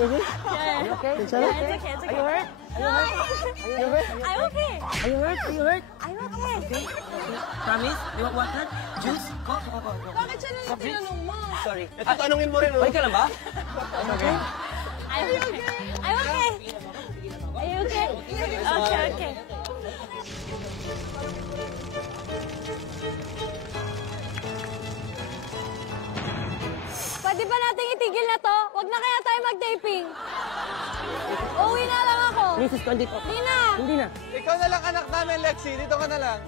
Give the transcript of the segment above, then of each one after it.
Baby? Yeah. Are you okay? Yeah, it's okay. Are you hurt? Are you hurt? Are you hurt? I'm okay. Are you hurt? Are you hurt? I'm okay. Promise? You want water? Juice? Coke? Bakit siya lang yung tinanong mo? Sorry. Ito, tanungin mo rin, Okay ka lang ba? Okay. I'm okay. I'm okay. Are you okay? Okay, okay. Pwede ba nating itigil na to? Huwag na kaya tayo mag-taping. Uwi na lang ako. Mrs. Condit. Hindi na. Hindi na. Ikaw na lang anak namin, Lexi. Dito ka na lang.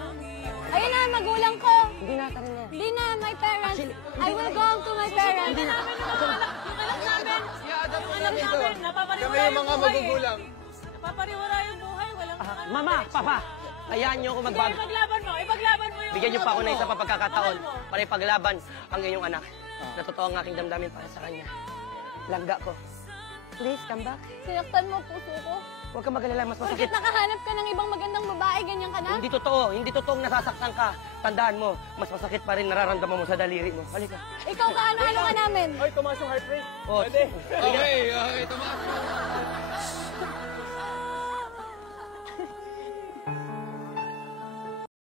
Ayun na, magulang ko. Hindi na, tara na. Hindi na, my parents. Actually, I will go home to my parents. Hindi na. Yung anak namin, Kami yung mga magugulang. napapariwara yung buhay. Walang Mama, Papa, hayaan niyo ako magbago. Ipaglaban mo yung Bigyan niyo pa ako ng isa pa mahal pagkakataon mo. para ipaglaban ang inyong anak. Na totoo ang aking damdamin para sa kanya. Langga ko. Please, come back. Sinaktan mo puso ko. Huwag kang mag-alala, mas masakit. Bakit nakahanap ka ng ibang magandang babae, ganyan ka na? Hindi totoo. Hindi totoong nasasaktan ka. Tandaan mo, mas masakit pa rin nararamdaman mo sa daliri mo. Halika. Ikaw ka ano-ano ka namin. Oy, tumaas yung heart rate. Oh, Okay, okay, tumaas.